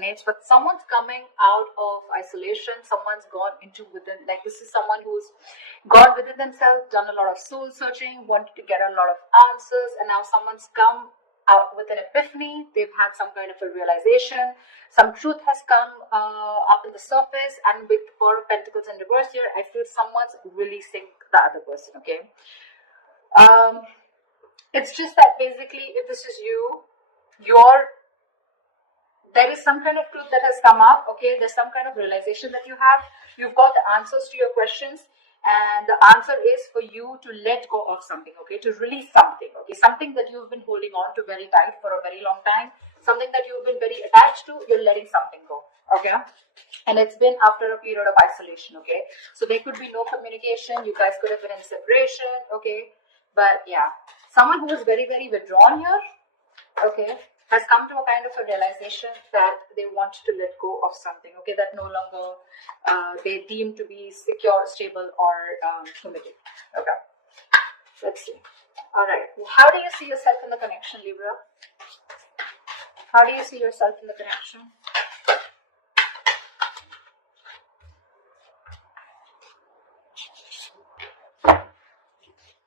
resonates, but someone's coming out of isolation. Someone's gone into within, like this is someone who's gone within themselves, done a lot of soul searching, wanted to get a lot of answers, and now someone's come out with an epiphany. They've had some kind of a realization. Some truth has come up in the surface, and with the Four of Pentacles in reverse here, I feel someone's releasing the other person. Okay. It's just that basically, if this is you, there is some kind of truth that has come up. Okay, there's some kind of realization that you have. You've got the answers to your questions, and the answer is for you to let go of something. Okay, to release something. Okay, something that you've been holding on to very tight for a very long time, something that you've been very attached to. You're letting something go. Okay, and it's been after a period of isolation. Okay, so there could be no communication. You guys could have been in separation. Okay, but yeah, someone who is very, very withdrawn here, okay, has come to a kind of a realization that they want to let go of something, okay, that no longer they deem to be secure, stable, or committed. Okay, let's see. All right, how do you see yourself in the connection, Libra? How do you see yourself in the connection?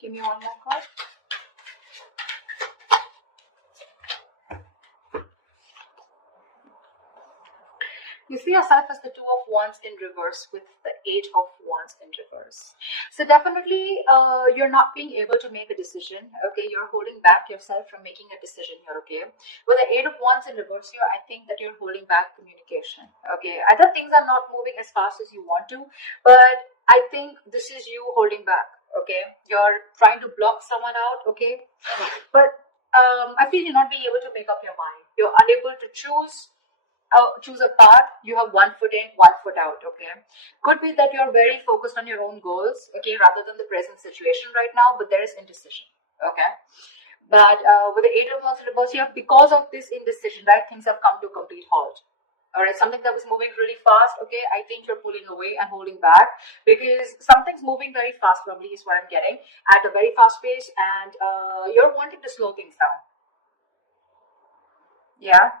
Give me one more card. You see yourself as the Two of Wands in reverse with the Eight of Wands in reverse. So definitely you're not being able to make a decision. Okay, you're holding back yourself from making a decision here. Okay, with the Eight of Wands in reverse here, I think that you're holding back communication. Okay, either things are not moving as fast as you want to, but I think this is you holding back. Okay, you're trying to block someone out. Okay, but I feel you're not being able to make up your mind. You're unable to choose a path. You have 1 foot in, 1 foot out. Okay, could be that you're very focused on your own goals, okay, rather than the present situation right now, but there is indecision. Okay, but with the Eight of Wands reverse here, because of this indecision, right, things have come to a complete halt. All right, something that was moving really fast, okay, I think you're pulling away and holding back because something's moving very fast, probably is what I'm getting, at a very fast pace, and you're wanting to slow things down. Yeah,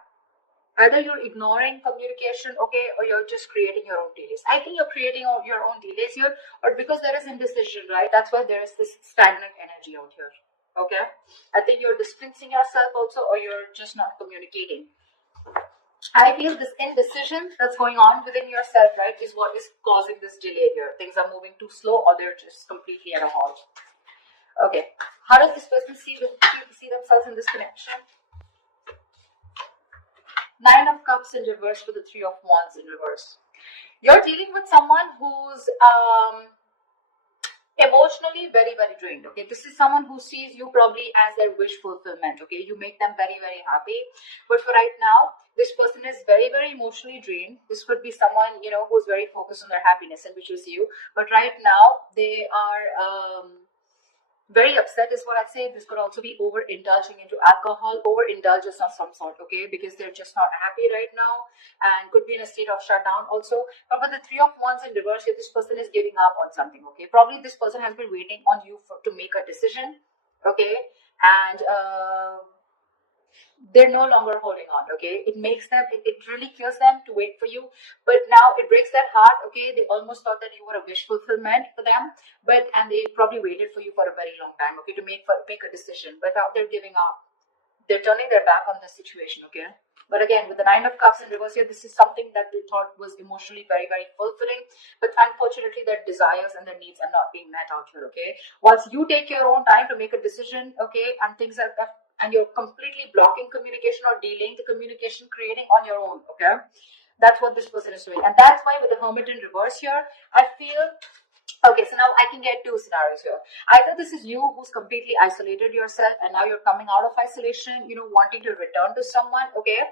either you're ignoring communication, okay, or you're just creating your own delays. I think you're creating your own delays here, or because there is indecision, right? That's why there is this stagnant energy out here. Okay, I think you're distancing yourself also, or you're just not communicating. I feel this indecision that's going on within yourself, right, is what is causing this delay here. Things are moving too slow, or they're just completely at a halt. Okay, how does this person see themselves in this connection? Nine of Cups in reverse with the Three of Wands in reverse. You're dealing with someone who's emotionally very, very drained. Okay, this is someone who sees you probably as their wish fulfillment. Okay, you make them very, very happy, but for right now, this person is very, very emotionally drained. This could be someone, you know, who's very focused on their happiness, and which is you, but right now they are very upset is what I'd say. This could also be overindulging into alcohol, overindulgence of some sort, okay, because they're just not happy right now and could be in a state of shutdown also. But with the Three of Wands in reverse, if this person is giving up on something, okay, probably this person has been waiting on you to make a decision, okay, and they're no longer holding on. Okay, it makes them, it really kills them to wait for you, but now it breaks their heart. Okay, they almost thought that you were a wish fulfillment for them, and they probably waited for you for a very long time, okay, to make a decision, but now they're giving up. They're turning their back on the situation. Okay, but again, with the Nine of Cups in reverse here, this is something that they thought was emotionally very, very fulfilling, but unfortunately their desires and their needs are not being met out here. Okay, once you take your own time to make a decision, okay, and things are, and you're completely blocking communication or delaying the communication, creating on your own, okay, that's what this person is doing. And that's why with the Hermit in reverse here, I feel, okay, so now I can get two scenarios here. Either this is you who's completely isolated yourself and now you're coming out of isolation, you know, wanting to return to someone, okay,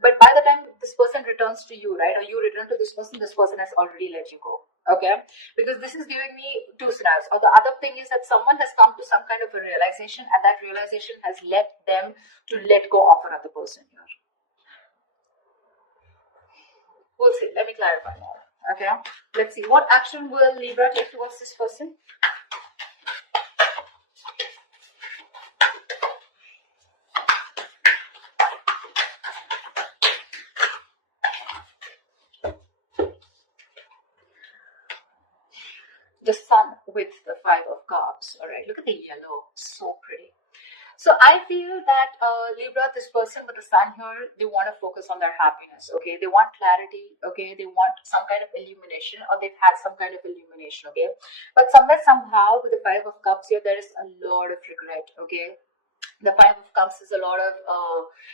but by the time this person returns to you, right, or you return to this person has already let you go. Okay, because this is giving me two scenarios. Or the other thing is that someone has come to some kind of a realization, and that realization has led them to let go of another person here. We'll see. Let me clarify more. Okay, let's see. What action will Libra take towards this person? The sun with the 5 of cups. All right, look at the yellow, so pretty. So I feel that Libra, this person with the sun here, they want to focus on their happiness. Okay, they want clarity. Okay, they want some kind of illumination, or they've had some kind of illumination. Okay, but somewhere somehow with the 5 of cups here, there is a lot of regret. Okay, the 5 of cups is a lot of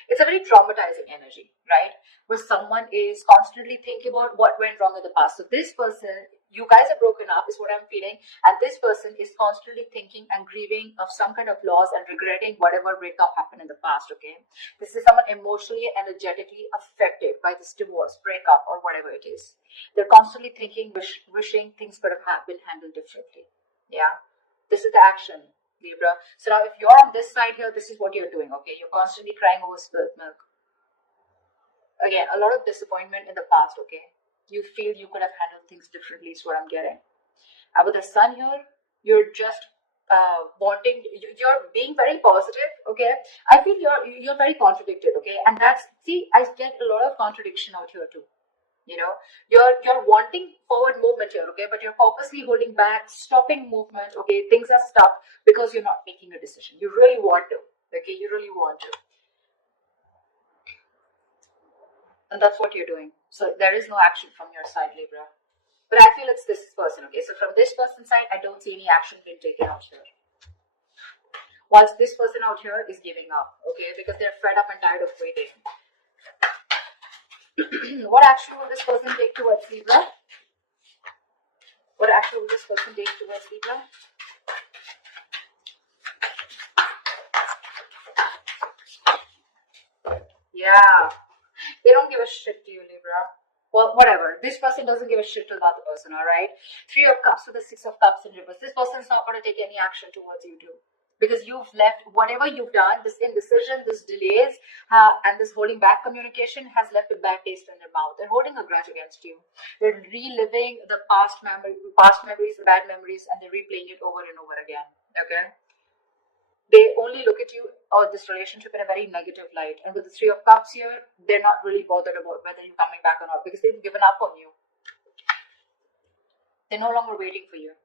it's a very traumatizing energy, right, where someone is constantly thinking about what went wrong in the past. So this person, you guys are broken up is what I'm feeling, and this person is constantly thinking and grieving of some kind of loss and regretting whatever breakup happened in the past. Okay, this is someone emotionally, energetically affected by this divorce, breakup, or whatever it is. They're constantly thinking, wishing things could have been handled differently. Yeah, this is the action, Libra. So now if you're on this side here, this is what you're doing. Okay, you're constantly crying over spilt milk. Again, a lot of disappointment in the past. Okay, you feel you could have handled things differently is what I'm getting. And with the sun here, you're just wanting, you're being very positive. Okay, I feel you're very contradicted. Okay, and that's, see, I get a lot of contradiction out here too. You know, you're wanting forward movement here. Okay, but you're purposely holding back, stopping movement. Okay, things are stuck because you're not making a decision. You really want to. Okay, you really want to, and that's what you're doing. So there is no action from your side, Libra. But I feel it's this person. Okay, so from this person's side, I don't see any action being taken out here. Whilst this person out here is giving up. Okay, because they're fed up and tired of waiting. What action will this person take towards Libra? What action will this person take towards Libra? Yeah, they don't give a shit to you, Libra. Well, whatever. This person doesn't give a shit to the other person, all right? 3 of cups with the 6 of cups in reverse. This person is not going to take any action towards you too. Because you've left, whatever you've done, this indecision, this delays, and this holding back communication has left a bad taste in their mouth. They're holding a grudge against you. They're reliving the past memories, the bad memories, and they're replaying it over and over again. Okay? They only look at you or this relationship in a very negative light. And with the 3 of cups here, they're not really bothered about whether you're coming back or not, because they've given up on you. They're no longer waiting for you.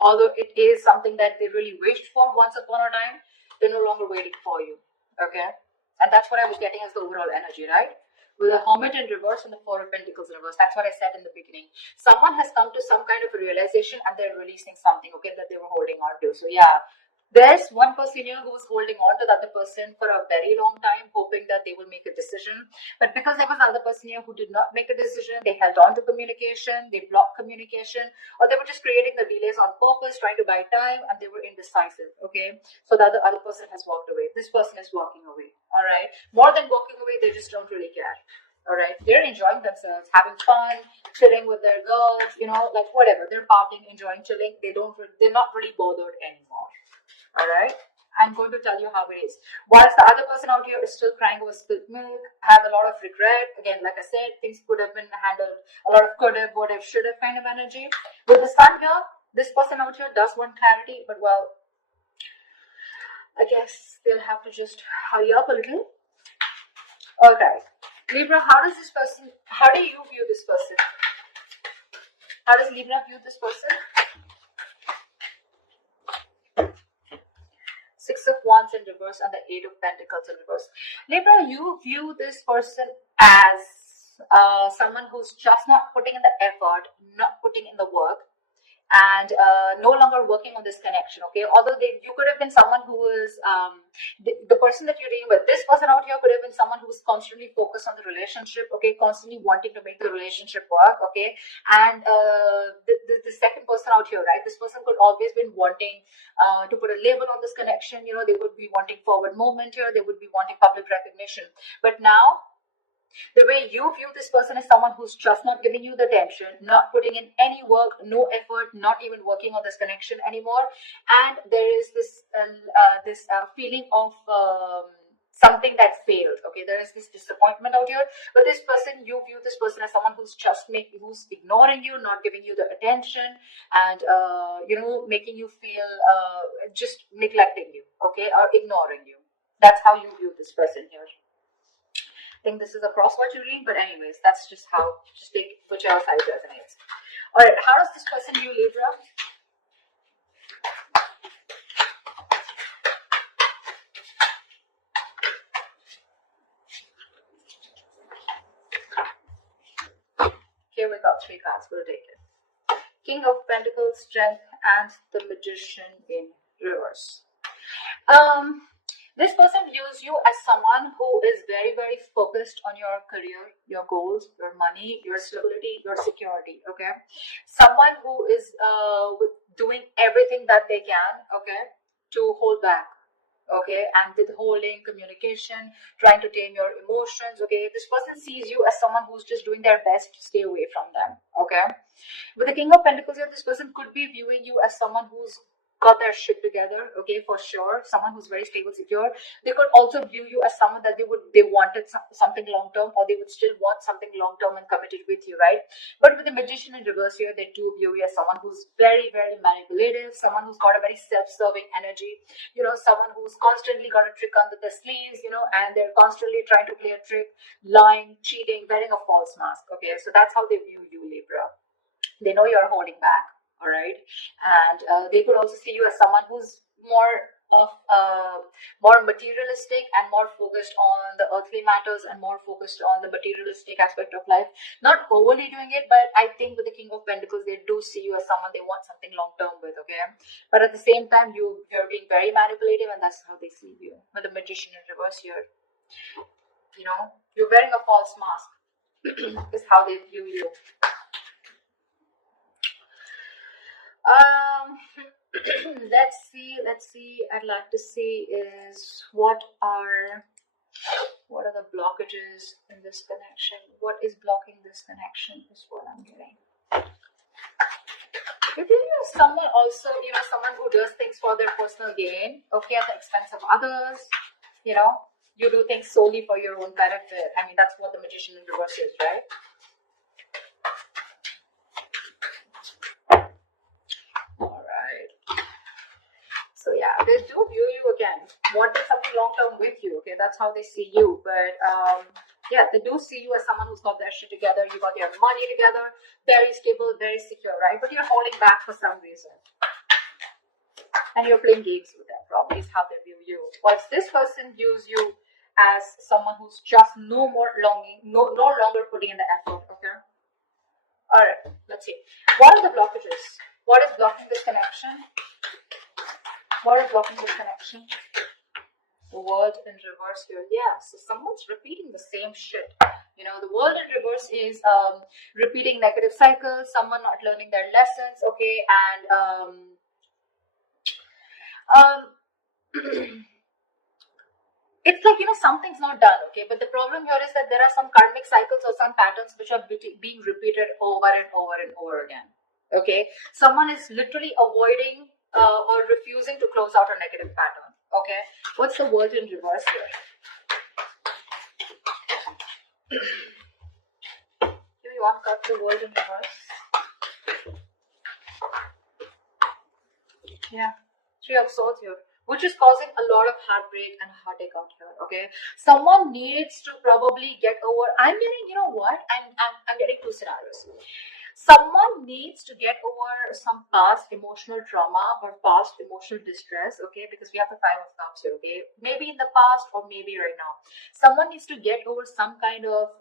Although it is something that they really wished for once upon a time, they're no longer waiting for you. Okay? And that's what I was getting as the overall energy, right? With the Hermit in reverse and the 4 of Pentacles in reverse. That's what I said in the beginning. Someone has come to some kind of a realization and they're releasing something, okay, that they were holding on to. So yeah, there's one person here who was holding on to the other person for a very long time, hoping that they will make a decision. But because there was another person here who did not make a decision, they held on to communication, they blocked communication, or they were just creating the delays on purpose, trying to buy time, and they were indecisive, okay? So the other person has walked away. This person is walking away, all right? More than walking away, they just don't really care. All right, they're enjoying themselves, having fun, chilling with their girls, you know, like whatever. They're partying, enjoying, chilling. They're not really bothered anymore. All right, I'm going to tell you how it is. Whilst the other person out here is still crying over spilt milk, have a lot of regret. Again, like I said, things could have been handled. A lot of could have, would have, should have kind of energy. With the sun here, this person out here does want clarity, but well, I guess they'll have to just hurry up a little. Okay. Libra, how do you view this person? How does Libra view this person? 6 of Wands in reverse and the 8 of Pentacles in reverse. Libra, you view this person as someone who's just not putting in the effort, not putting in the work, and no longer working on this connection, okay? Although you could have been someone who is, the person that you're dealing with, this person out here could have been someone who was constantly focused on the relationship, okay? Constantly wanting to make the relationship work, okay? And the second person out here, right? This person could always been wanting to put a label on this connection, you know, they would be wanting forward movement here, they would be wanting public recognition. But now, the way you view this person is someone who's just not giving you the attention, not putting in any work, no effort, not even working on this connection anymore. And there is this feeling of something that failed. Okay, there is this disappointment out here. But this person, you view this person as someone who's who's ignoring you, not giving you the attention, and you know, making you feel just neglecting you, okay, or ignoring you. That's how you view this person here. I think this is a crossword you're reading, but anyways, that's just how, just take whichever side resonates. All right, how does this person view Libra? Here we got 3 cards. We'll take it. King of Pentacles, Strength, and the Magician in reverse. This person views you as someone who is very, very focused on your career, your goals, your money, your stability, your security, okay? Someone who is doing everything that they can, okay, to hold back, okay, and withholding communication, trying to tame your emotions, okay? This person sees you as someone who's just doing their best to stay away from them, okay? With the King of Pentacles here, this person could be viewing you as someone who's got their shit together, okay, for sure. Someone who's very stable, secure. They could also view you as someone that they wanted something long term, or they would still want something long term and committed with you, right? But with the Magician in reverse here, they do view you as someone who's very, very manipulative, someone who's got a very self-serving energy, you know, someone who's constantly got a trick under their sleeves, you know, and they're constantly trying to play a trick, lying, cheating, wearing a false mask, okay? So that's how they view you, Libra. They know you're holding back, all right? And they could also see you as someone who's more materialistic and more focused on the earthly matters and more focused on the materialistic aspect of life. Not overly doing it, but I think with the King of Pentacles, they do see you as someone they want something long term with, okay? But at the same time, you're being very manipulative, and that's how they see you. With the Magician in reverse here, you know, you're wearing a false mask is how they view you. Let's see. I'd like to see is what are the blockages in this connection? What is blocking this connection is what I'm getting. If you're someone also, you know, someone who does things for their personal gain, okay, at the expense of others, you know, you do things solely for your own benefit. I mean, that's what the Magician in reverse is, right? So yeah, they do view you again, wanting something long term with you, okay? That's how they see you. But yeah, they do see you as someone who's got their shit together, you got your money together, very stable, very secure, right? But you're holding back for some reason. And you're playing games with them, probably is how they view you. Whilst this person views you as someone who's just no longer putting in the effort, okay? Alright, let's see. What are the blockages? What is blocking this connection? What is blocking this connection? The World in reverse here. Yeah, so someone's repeating the same shit. You know, the World in reverse is repeating negative cycles, someone not learning their lessons, okay, and it's like, you know, something's not done, okay, but the problem here is that there are some karmic cycles or some patterns which are being repeated over and over and over again, okay? Someone is literally avoiding or refusing to close out a negative pattern, okay? What's the World in reverse here? Here you want cut the World in reverse. Yeah, 3 of Swords here, which is causing a lot of heartbreak and heartache out here, okay? Someone needs to probably get over, I'm getting, you know what, I'm getting 2 scenarios. Someone needs to get over some past emotional trauma or past emotional distress, okay? Because we have the 5 of Cups here, okay? Maybe in the past or maybe right now. Someone needs to get over some kind of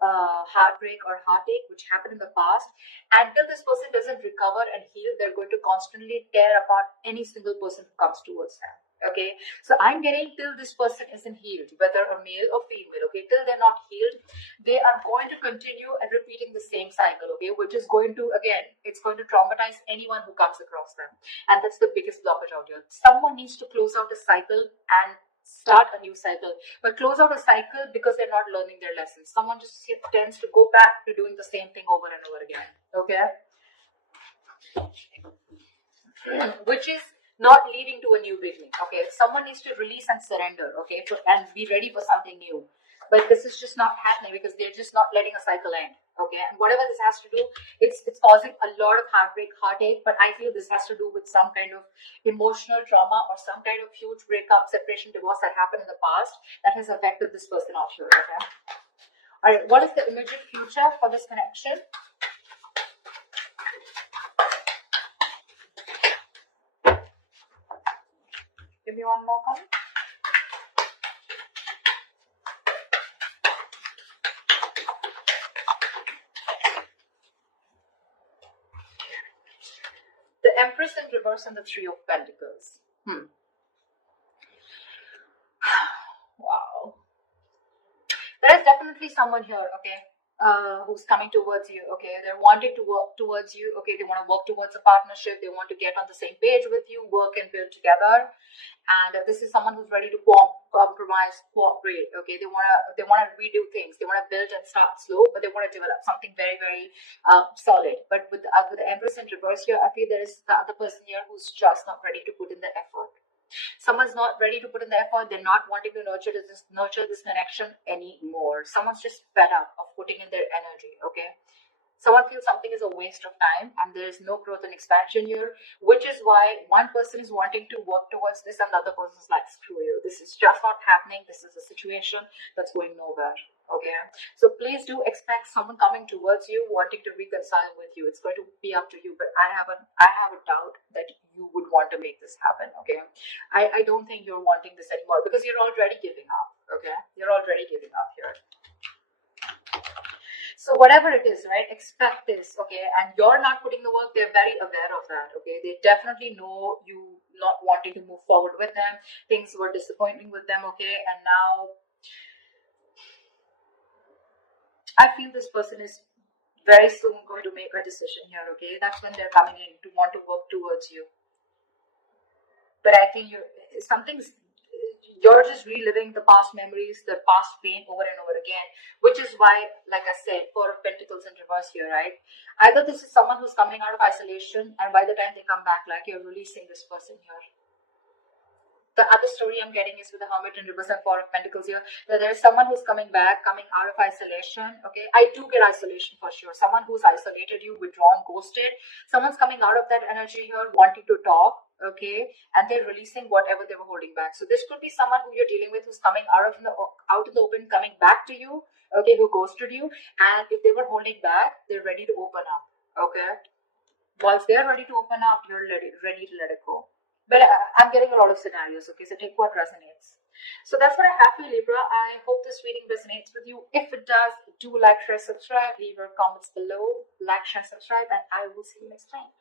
heartbreak or heartache which happened in the past. Until this person doesn't recover and heal, they're going to constantly tear apart any single person who comes towards them. Okay, so I'm getting till this person isn't healed, whether a male or female, okay, till they're not healed, they are going to continue and repeating the same cycle, okay, which is going to, again, it's going to traumatize anyone who comes across them. And that's the biggest blockage out here. Someone needs to close out a cycle and start a new cycle, but close out a cycle because they're not learning their lessons. Someone just tends to go back to doing the same thing over and over again, okay, which is not leading to a new beginning, okay? Someone needs to release and surrender, okay, and be ready for something new. But this is just not happening because they're just not letting a cycle end, okay? And whatever this has to do, it's causing a lot of heartbreak, heartache, but I feel this has to do with some kind of emotional trauma or some kind of huge breakup, separation, divorce that happened in the past that has affected this person out here, okay? All right, what is the immediate future for this connection? Give me one more card. The Empress in reverse and the Three of Pentacles. Wow. There is definitely someone here, okay, who's coming towards you, okay. They're wanting to work towards you, okay. They want to work towards a partnership. They want to get on the same page with you, work and build together. And this is someone who's ready to compromise, cooperate, okay. They want to redo things. They want to build and start slow, but they want to develop something very, very solid. But with the Empress in reverse here, I feel there is the other person here who's just not ready to put in the effort. Someone's not ready to put in the effort. They're not wanting to nurture this connection anymore. Someone's just fed up of putting in their energy, okay. Someone feels something is a waste of time and there is no growth and expansion here, which is why one person is wanting to work towards this and the other person is like, screw you, this is just not happening. This is a situation that's going nowhere, okay. So please do expect someone coming towards you wanting to reconcile with you. It's going to be up to you, but I have a doubt that you would want to make this happen, okay. I don't think you're wanting this anymore because you're already giving up, okay. You're already giving up here. So whatever it is, right, expect this, okay, and you're not putting the work. They're very aware of that, okay. They definitely know you not wanting to move forward with them. Things were disappointing with them, okay, and now I feel this person is very soon going to make a decision here, okay. That's when they're coming in to want to work towards you. But I think you're just reliving the past memories, the past pain over and over again, which is why, like I said, Four of Pentacles in reverse here, right? Either this is someone who's coming out of isolation, and by the time they come back, like, you're releasing this person here. The other story I'm getting is with the Hermit in reverse and Four of Pentacles here, that there's someone who's coming back, coming out of isolation, okay? I do get isolation for sure. Someone who's isolated you, withdrawn, ghosted. Someone's coming out of that energy here, wanting to talk, okay? And they're releasing whatever they were holding back. So this could be someone who you're dealing with who's coming out in the open, coming back to you, okay, who ghosted you. And if they were holding back, they're ready to open up, okay? Once they're ready to open up, you're ready to let it go. But I'm getting a lot of scenarios, okay, so take what resonates. So that's what I have for you, Libra. I hope this reading resonates with you. If it does, do like, share, subscribe, leave your comments below, like, share, subscribe, and I will see you next time.